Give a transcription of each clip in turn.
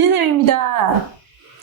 진혜입니다.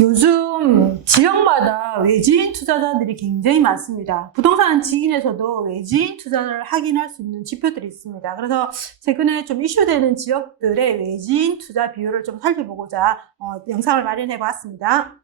요즘 지역마다 외지인 투자자들이 굉장히 많습니다. 부동산 지인에서도 외지인 투자를 확인할 수 있는 지표들이 있습니다. 그래서 최근에 좀 이슈되는 지역들의 외지인 투자 비율을 좀 살펴보고자 영상을 마련해 보았습니다.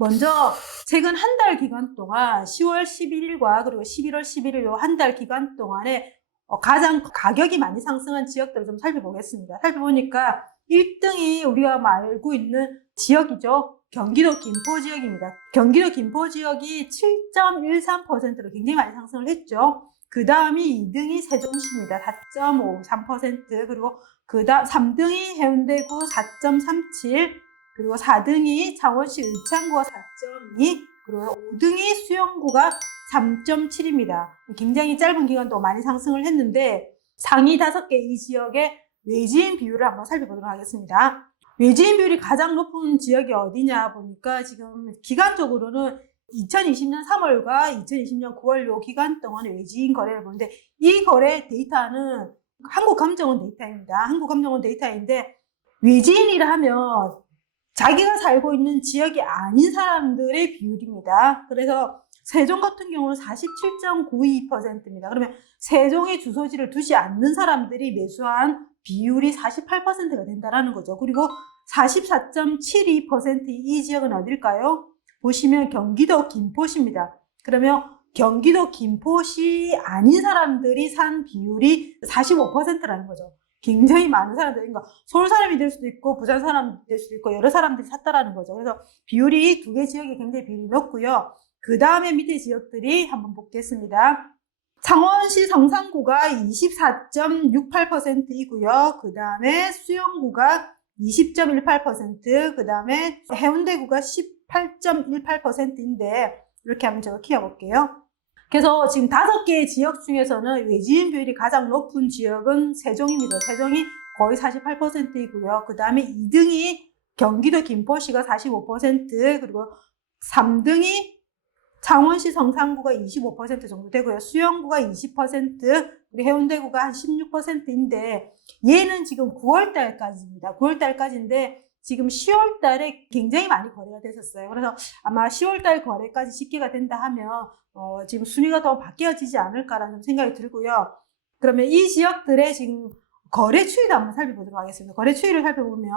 먼저 최근 한 달 기간 동안 10월 11일과 그리고 11월 11일 요 한 달 기간 동안에 가장 가격이 많이 상승한 지역들을 좀 살펴보겠습니다. 살펴보니까 1등이 우리가 알고 있는 지역이죠. 경기도 김포 지역입니다. 경기도 김포 지역이 7.13%로 굉장히 많이 상승을 했죠. 그 다음이 2등이 세종시입니다. 4.53%, 그리고 그 다음 3등이 해운대구 4.37, 그리고 4등이 창원시 의창구가 4.2, 그리고 5등이 수영구가 3.7입니다. 굉장히 짧은 기간 동안 많이 상승을 했는데 상위 5개 이 지역의 외지인 비율을 한번 살펴보도록 하겠습니다. 외지인 비율이 가장 높은 지역이 어디냐 보니까 지금 기간적으로는 2020년 3월과 2020년 9월 요 기간 동안 외지인 거래를 보는데 이 거래 데이터는 한국감정원 데이터입니다. 한국감정원 데이터인데 외지인이라 하면 자기가 살고 있는 지역이 아닌 사람들의 비율입니다. 그래서 세종 같은 경우는 47.92%입니다. 그러면 세종에 주소지를 두지 않는 사람들이 매수한 비율이 48%가 된다는 거죠. 그리고 44.72% 이 지역은 어딜까요? 보시면 경기도 김포시입니다. 그러면 경기도 김포시 아닌 사람들이 산 비율이 45%라는 거죠. 굉장히 많은 사람들, 그러니까 서울 사람이 될 수도 있고 부산 사람이 될 수도 있고 여러 사람들이 샀다라는 거죠. 그래서 비율이 두 개 지역이 굉장히 비율이 높고요. 그 다음에 밑에 지역들이 한번 보겠습니다. 창원시 성산구가 24.68%이고요. 그 다음에 수영구가 20.18%, 그 다음에 해운대구가 18.18%인데 이렇게 한번 제가 키워볼게요. 그래서 지금 5개의 지역 중에서는 외지인 비율이 가장 높은 지역은 세종입니다. 세종이 거의 48%이고요. 그 다음에 2등이 경기도 김포시가 45%, 그리고 3등이 창원시 성산구가 25% 정도 되고요. 수영구가 20%, 그리고 해운대구가 한 16%인데 얘는 지금 9월달까지입니다. 9월달까지인데 지금 10월달에 굉장히 많이 거래가 됐었어요. 그래서 아마 10월달 거래까지 집계가 된다 하면 지금 순위가 더 바뀌어지지 않을까라는 생각이 들고요. 그러면 이 지역들의 지금 거래 추이도 한번 살펴보도록 하겠습니다. 거래 추이를 살펴보면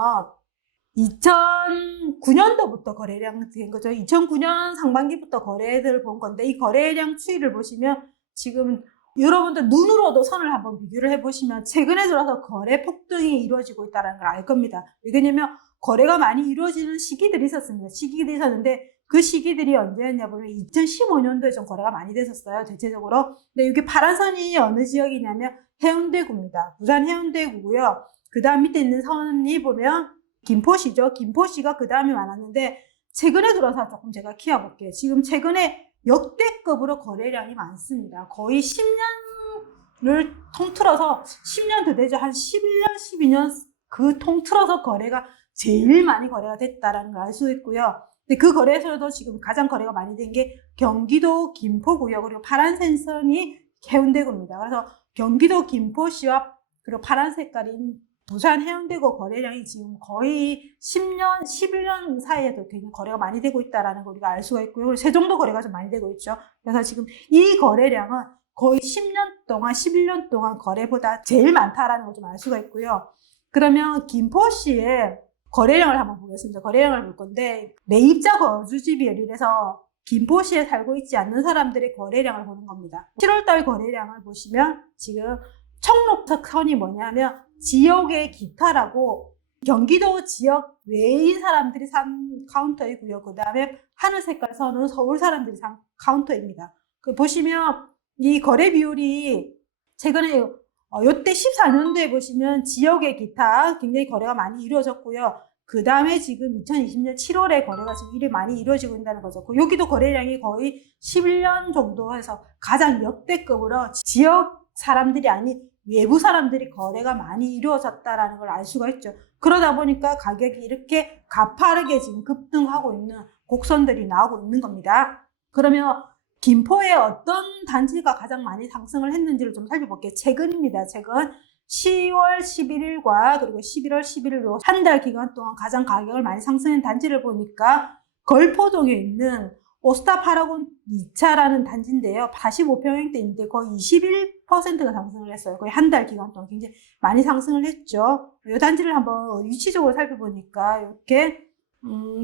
2009년도부터 거래량 된 거죠. 2009년 상반기부터 거래들을 본 건데 이 거래량 추이를 보시면 지금 여러분들 눈으로도 선을 한번 비교를 해보시면 최근에 들어서 거래 폭등이 이루어지고 있다는 걸 알 겁니다. 왜냐면 거래가 많이 이루어지는 시기들이 있었습니다. 시기들이 있었는데 그 시기들이 언제였냐 보면 2015년도에 좀 거래가 많이 됐었어요. 대체적으로. 근데 이게 파란 선이 어느 지역이냐면 해운대구입니다. 부산 해운대구고요. 그 다음 밑에 있는 선이 보면 김포시죠. 김포시가 그 다음에 많았는데 최근에 들어서 조금 제가 키워볼게요. 지금 최근에 역대급으로 거래량이 많습니다. 거의 10년을 통틀어서 10년 더 되죠. 한 11년, 12년 그 통틀어서 거래가 제일 많이 거래가 됐다라는 걸 알 수 있고요. 근데 그 거래에서도 지금 가장 거래가 많이 된 게 경기도 김포고요. 그리고 파란색 선이 해운대구입니다. 그래서 경기도 김포시와 그리고 파란 색깔인 부산 해운대구 거래량이 지금 거의 10년, 11년 사이에도 굉장히 거래가 많이 되고 있다는 걸 우리가 알 수가 있고요. 그리고 세종도 거래가 좀 많이 되고 있죠. 그래서 지금 이 거래량은 거의 10년 동안, 11년 동안 거래보다 제일 많다라는 걸 좀 알 수가 있고요. 그러면 김포시의 거래량을 한번 보겠습니다. 거래량을 볼 건데 매입자 거주지 비율이라서 김포시에 살고 있지 않는 사람들의 거래량을 보는 겁니다. 7월달 거래량을 보시면 지금 청록색 선이 뭐냐면 지역의 기타라고 경기도 지역 외인 사람들이 산 카운터이고요. 그 다음에 하늘 색깔 선은 서울 사람들이 산 카운터입니다. 보시면 이 거래 비율이 최근에 요때 14년도에 보시면 지역의 기타 굉장히 거래가 많이 이루어졌고요. 그 다음에 지금 2020년 7월에 거래가 지금 일이 많이 이루어지고 있다는 거죠. 여기도 거래량이 거의 11년 정도 해서 가장 역대급으로 지역 사람들이 아닌 외부 사람들이 거래가 많이 이루어졌다는 걸 알 수가 있죠. 그러다 보니까 가격이 이렇게 가파르게 지금 급등하고 있는 곡선들이 나오고 있는 겁니다. 그러면 김포에 어떤 단지가 가장 많이 상승을 했는지를 좀 살펴볼게요. 최근입니다. 최근 10월 11일과 그리고 11월 11일로 한 달 기간 동안 가장 가격을 많이 상승한 단지를 보니까 걸포동에 있는 오스타 파라곤 2차라는 단지인데요. 45평형대인데 거의 21%가 상승을 했어요. 거의 한 달 기간 동안 굉장히 많이 상승을 했죠. 이 단지를 한번 위치적으로 살펴보니까 이렇게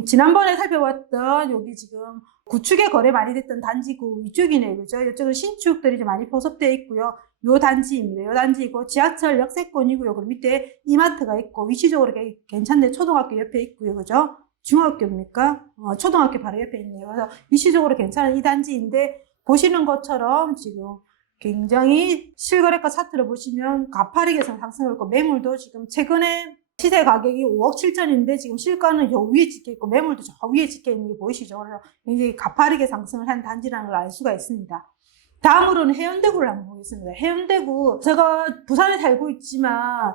지난번에 살펴봤던 여기 지금 구축에 거래 많이 됐던 단지 그 위쪽이네요. 그죠? 이쪽은 신축들이 좀 많이 포섭되어 있고요. 요 단지입니다. 요 단지이고 지하철 역세권이고요. 그리고 밑에 이마트가 있고 위치적으로 괜찮네. 초등학교 옆에 있고요. 그죠? 중학교입니까? 초등학교 바로 옆에 있네요. 그래서 위치적으로 괜찮은 이 단지인데 보시는 것처럼 지금 굉장히 실거래가 차트를 보시면 가파르게 상승을 했고 매물도 지금 최근에 시세 가격이 5억 7천인데 지금 실가는 요 위에 찍혀 있고 매물도 저 위에 찍혀 있는 게 보이시죠? 그래서 굉장히 가파르게 상승을 한 단지라는 걸 알 수가 있습니다. 다음으로는 해운대구를 한번 보겠습니다. 해운대구, 제가 부산에 살고 있지만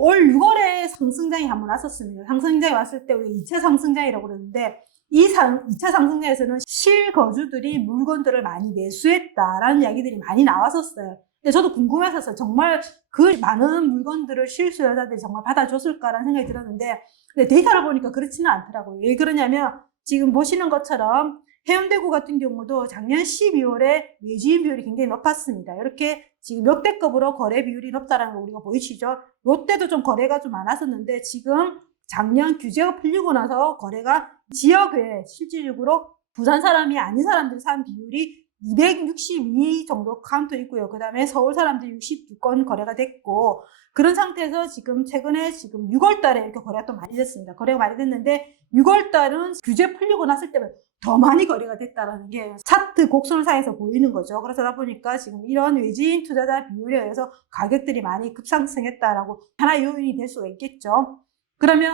올 6월에 상승장이 한번 왔었습니다. 상승장이 왔을 때 우리 2차 상승장이라고 그러는데 이 2차 상승장에서는 실거주들이 물건들을 많이 매수했다라는 이야기들이 많이 나왔었어요. 근데 저도 궁금했었어요. 정말 그 많은 물건들을 실수요자들이 정말 받아줬을까라는 생각이 들었는데 근데 데이터를 보니까 그렇지는 않더라고요. 왜 그러냐면 지금 보시는 것처럼 해운대구 같은 경우도 작년 12월에 외지인 비율이 굉장히 높았습니다. 이렇게 지금 역대급으로 거래 비율이 높다는 거 우리가 보이시죠? 이때도 좀 거래가 좀 많았었는데 지금 작년 규제가 풀리고 나서 거래가 지역에 실질적으로 부산 사람이 아닌 사람들 산 비율이 262 정도 카운트 있고요. 그 다음에 서울 사람들이 62건 거래가 됐고 그런 상태에서 지금 최근에 지금 6월 달에 이렇게 거래가 또 많이 됐습니다. 거래가 많이 됐는데 6월 달은 규제 풀리고 났을 때는 더 많이 거래가 됐다는 게 차트 곡선상에서 보이는 거죠. 그러다 보니까 지금 이런 외지인 투자자 비율에 의해서 가격들이 많이 급상승했다라고 하나의 요인이 될 수가 있겠죠. 그러면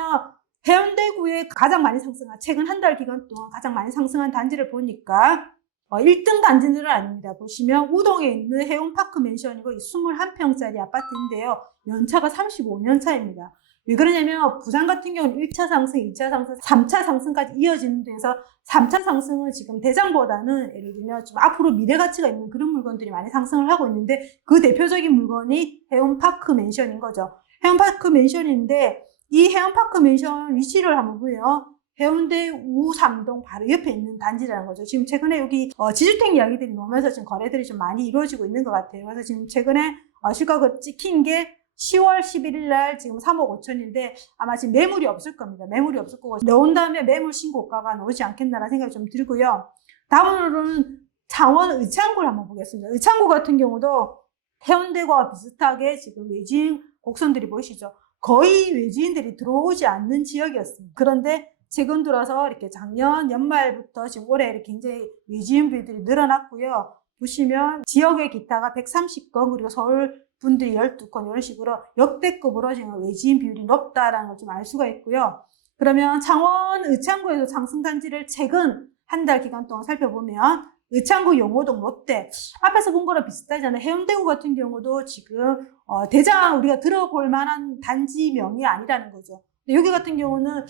해운대구에 가장 많이 상승한 최근 한 달 기간 동안 가장 많이 상승한 단지를 보니까 1등 단지들은 아닙니다. 보시면 우동에 있는 해운파크 맨션이고 21평짜리 아파트인데요. 연차가 35년 차입니다. 왜 그러냐면 부산 같은 경우는 1차 상승, 2차 상승, 3차 상승까지 이어지는 데서 3차 상승은 지금 대장보다는 예를 들면 좀 앞으로 미래 가치가 있는 그런 물건들이 많이 상승을 하고 있는데 그 대표적인 물건이 해운파크 맨션인 거죠. 해운파크 맨션인데 이 해운파크 맨션 위치를 한번 보여요. 해운대 우삼동 바로 옆에 있는 단지라는 거죠. 지금 최근에 여기 지주택 이야기들이 나오면서 지금 거래들이 좀 많이 이루어지고 있는 것 같아요. 그래서 지금 최근에 실가가 찍힌 게 10월 11일 날 지금 3억 5천인데 아마 지금 매물이 없을 겁니다. 매물이 없을 거고 나온 다음에 매물 신고가가 나오지 않겠나라는 생각이 좀 들고요. 다음으로는 창원 의창구를 한번 보겠습니다. 의창구 같은 경우도 해운대와 비슷하게 지금 외지인 곡선들이 보이시죠? 거의 외지인들이 들어오지 않는 지역이었습니다. 그런데 최근 들어서 이렇게 작년 연말부터 지금 올해 이렇게 굉장히 외지인 비율들이 늘어났고요. 보시면 지역의 기타가 130건 그리고 서울 분들이 12건 이런 식으로 역대급으로 지금 외지인 비율이 높다라는 걸 좀 알 수가 있고요. 그러면 창원 의창구에서 상승단지를 최근 한 달 기간 동안 살펴보면 의창구 용호동 롯데 앞에서 본 거랑 비슷하잖아요. 해운대구 같은 경우도 지금 대장 우리가 들어볼 만한 단지명이 아니라는 거죠. 근데 여기 같은 경우는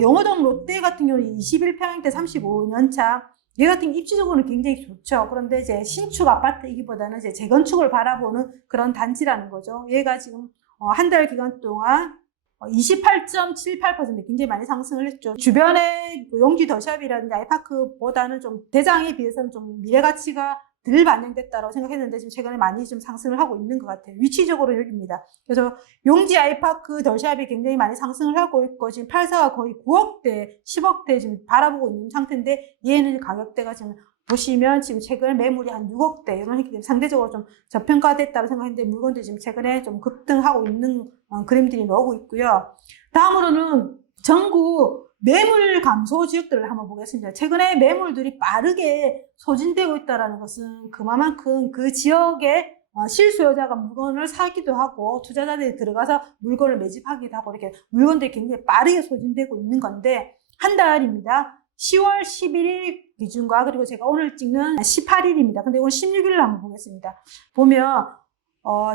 용호동 롯데 같은 경우는 21평형대 35년 차 얘 같은 게 입지적으로는 굉장히 좋죠. 그런데 이제 신축 아파트이기보다는 이제 재건축을 바라보는 그런 단지라는 거죠. 얘가 지금 한 달 기간 동안 28.78% 굉장히 많이 상승을 했죠. 주변에 그 용지 더샵이라든지 아이파크보다는 좀 대장에 비해서는 좀 미래 가치가 덜 반영됐다고 생각했는데 지금 최근에 많이 좀 상승을 하고 있는 것 같아요. 위치적으로 여기입니다. 그래서 용지 아이파크 더샵이 굉장히 많이 상승을 하고 있고 지금 8사가 거의 9억대, 10억대 지금 바라보고 있는 상태인데 얘는 가격대가 지금 보시면 지금 최근에 매물이 한 6억대 이런 식으로 상대적으로 좀 저평가됐다고 생각했는데 물건들이 지금 최근에 좀 급등하고 있는 그림들이 나오고 있고요. 다음으로는 전국 매물 감소 지역들을 한번 보겠습니다. 최근에 매물들이 빠르게 소진되고 있다는 것은 그만큼 그 지역에 실수요자가 물건을 사기도 하고 투자자들이 들어가서 물건을 매집하기도 하고 이렇게 물건들이 굉장히 빠르게 소진되고 있는 건데 한 달입니다. 10월 11일 기준과 그리고 제가 오늘 찍는 18일입니다. 근데 오늘 16일을 한번 보겠습니다. 보면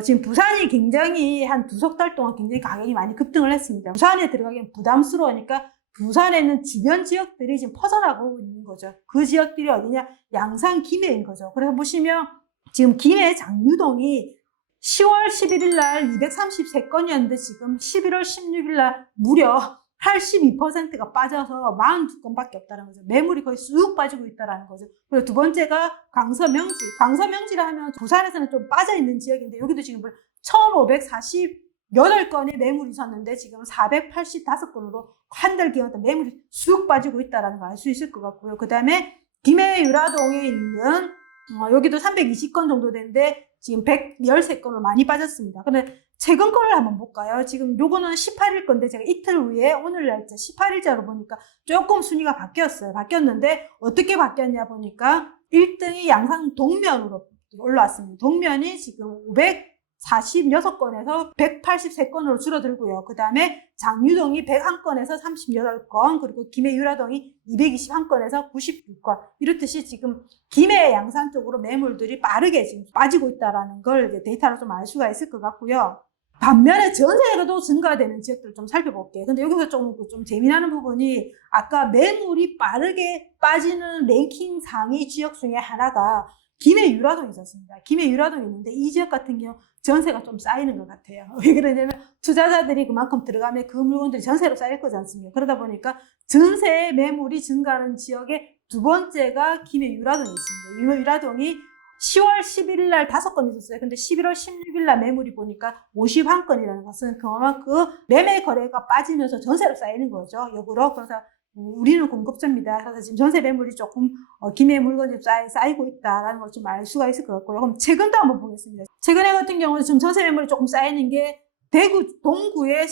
지금 부산이 굉장히 한 2석 달 동안 굉장히 가격이 많이 급등을 했습니다. 부산에 들어가기엔 부담스러우니까 부산에는 주변 지역들이 지금 퍼져나가고 있는 거죠. 그 지역들이 어디냐? 양산 김해인 거죠. 그래서 보시면 지금 김해 장유동이 10월 11일 날 233건이었는데 지금 11월 16일 날 무려 82%가 빠져서 42건밖에 없다는 거죠. 매물이 거의 쑥 빠지고 있다는 거죠. 그리고 두 번째가 강서명지. 강서명지라 하면 부산에서는 좀 빠져있는 지역인데 여기도 지금 1548건의 매물이 있었는데 지금 485건으로 한 달 기간 동안 매물이 쑥 빠지고 있다는 걸 알 수 있을 것 같고요. 그 다음에 김해유라동에 있는 여기도 320건 정도 되는데 지금 113건으로 많이 빠졌습니다. 근데 최근 거를 한번 볼까요? 지금 요거는 18일 건데 제가 이틀 후에 오늘 날짜 18일자로 보니까 조금 순위가 바뀌었어요. 바뀌었는데 어떻게 바뀌었냐 보니까 1등이 양산 동면으로 올라왔습니다. 동면이 지금 546건에서 183건으로 줄어들고요. 그 다음에 장유동이 101건에서 38건, 그리고 김해유라동이 221건에서 96건. 이렇듯이 지금 김해 양산 쪽으로 매물들이 빠르게 지금 빠지고 있다는 걸 데이터로 좀 알 수가 있을 것 같고요. 반면에 전세로도 증가되는 지역들을 좀 살펴볼게요. 근데 여기서 좀 재미나는 부분이 아까 매물이 빠르게 빠지는 랭킹 상위 지역 중에 하나가 김해유라동이 있었습니다. 김해유라동이 있는데 이 지역 같은 경우 전세가 좀 쌓이는 것 같아요. 왜 그러냐면 투자자들이 그만큼 들어가면 그 물건들이 전세로 쌓일 거지 않습니까? 그러다 보니까 전세 매물이 증가하는 지역의 두 번째가 김해유라동이 있습니다. 김해유라동이 10월 11일 날 5건 있었어요. 근데 11월 16일 날 매물이 보니까 51건이라는 것은 그만큼 매매 거래가 빠지면서 전세로 쌓이는 거죠. 역으로. 그래서 우리는 공급자입니다. 그래서 지금 전세 매물이 조금 김해 물건이 쌓이고 있다라는 걸 좀 알 수가 있을 것 같고요. 그럼 최근도 한번 보겠습니다. 최근에 같은 경우는 지금 전세 매물이 조금 쌓이는 게 대구 동구의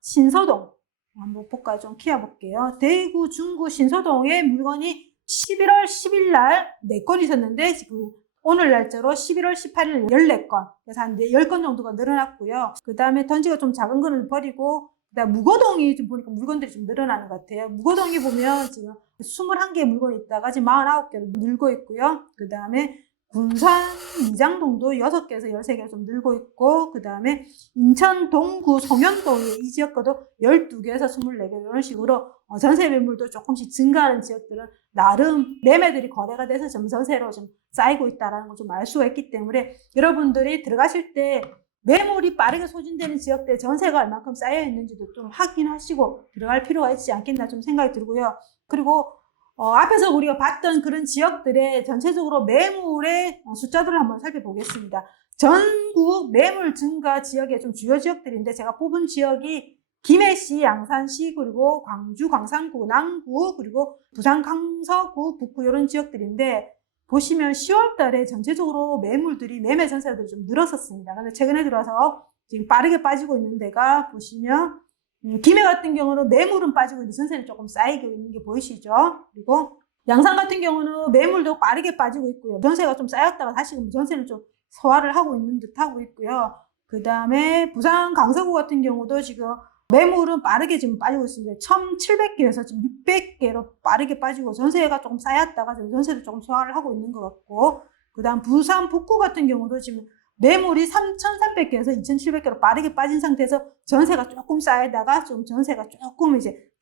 신서동 한번 볼까요? 좀 키워볼게요. 대구 중구 신서동의 물건이 11월 10일 날 4건 있었는데 지금 오늘 날짜로 11월 18일 14건. 그래서 한 10건 정도가 늘어났고요. 그 다음에 던지가 좀 작은 거는 버리고, 그다음 무거동이 좀 보니까 물건들이 좀 늘어나는 것 같아요. 무거동이 보면 지금 21개의 물건이 있다가 지금 49개로 늘고 있고요. 그 다음에 군산 이장동도 6개에서 13개로 좀 늘고 있고, 그 다음에 인천 동구 송현동이 이 지역과도 12개에서 24개 이런 식으로 전세 매물도 조금씩 증가하는 지역들은 나름 매매들이 거래가 돼서 전세로 좀 쌓이고 있다는 걸 좀 알 수가 있기 때문에 여러분들이 들어가실 때 매물이 빠르게 소진되는 지역대 전세가 얼마큼 쌓여 있는지도 좀 확인하시고 들어갈 필요가 있지 않겠나 좀 생각이 들고요. 그리고 앞에서 우리가 봤던 그런 지역들의 전체적으로 매물의 숫자들을 한번 살펴보겠습니다. 전국 매물 증가 지역의 좀 주요 지역들인데 제가 뽑은 지역이 김해시, 양산시, 그리고 광주, 광산구, 남구, 그리고 부산, 강서구, 북구 이런 지역들인데 보시면 10월 달에 전체적으로 매물들이 매매 전세들이 좀 늘었었습니다. 근데 최근에 들어서 지금 빠르게 빠지고 있는 데가 보시면 김해 같은 경우는 매물은 빠지고 있는데 전세는 조금 쌓이고 있는 게 보이시죠? 그리고 양산 같은 경우는 매물도 빠르게 빠지고 있고요. 전세가 좀 쌓였다가 다시 전세는 좀 소화를 하고 있는 듯 하고 있고요. 그 다음에 부산 강서구 같은 경우도 지금 매물은 빠르게 지금 빠지고 있습니다. 1,700개에서 지금 600개로 빠르게 빠지고 전세가 조금 쌓였다가 전세도 조금 소화를 하고 있는 것 같고, 그 다음 부산 북구 같은 경우도 지금 매물이 3,300개에서 2,700개로 빠르게 빠진 상태에서 전세가 조금 쌓이다가 좀 전세가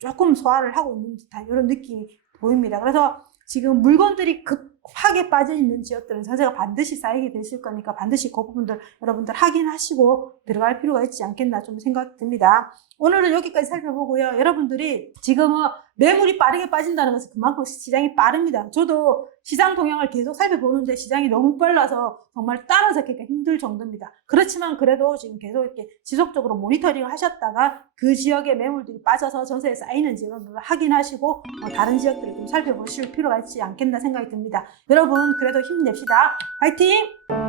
조금 소화를 하고 있는 듯한 이런 느낌이 보입니다. 그래서 지금 물건들이 급하게 빠져 있는 지역들은 전세가 반드시 쌓이게 되실 거니까 반드시 그 부분들 여러분들 확인하시고 들어갈 필요가 있지 않겠나 좀 생각이 듭니다. 오늘은 여기까지 살펴보고요. 여러분들이 지금은 매물이 빠르게 빠진다는 것은 그만큼 시장이 빠릅니다. 저도 시장 동향을 계속 살펴보는데 시장이 너무 빨라서 정말 따라잡기가 힘들 정도입니다. 그렇지만 그래도 지금 계속 이렇게 지속적으로 모니터링을 하셨다가 그 지역의 매물들이 빠져서 전세에 쌓이는지 여러분들 확인하시고 다른 지역들을 좀 살펴보실 필요가 있지 않겠나 생각이 듭니다. 여러분 그래도 힘냅시다. 화이팅!